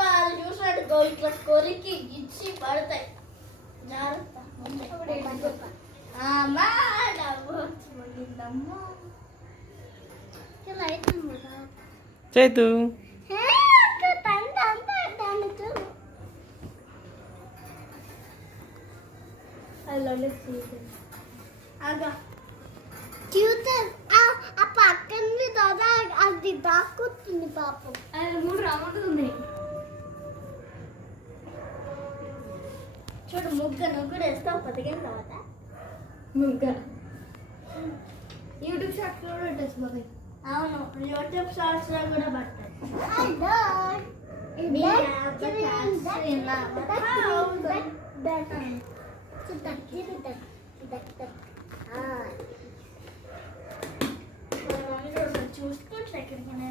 వాళ్ళు చూసినట్టు ఇట్లా కొరికి గిచ్చి పడతాయి. జాగ్రత్త. చైతు పక్కన దాదా అది దాక్కుంటుంది పాపం. అది 3 రౌండ్లు ఉన్నాయి. చూడు ముగ్గురు వేస్తావు 15 తర్వాత ముగ్గురు యూట్యూబ్ షార్ట్స్ లో కూడా వేసుకోవాలి. అవును యూట్యూబ్ షార్ట్స్ లో కూడా పడతాయి. చూసుకుంటే ఎక్కడికైనా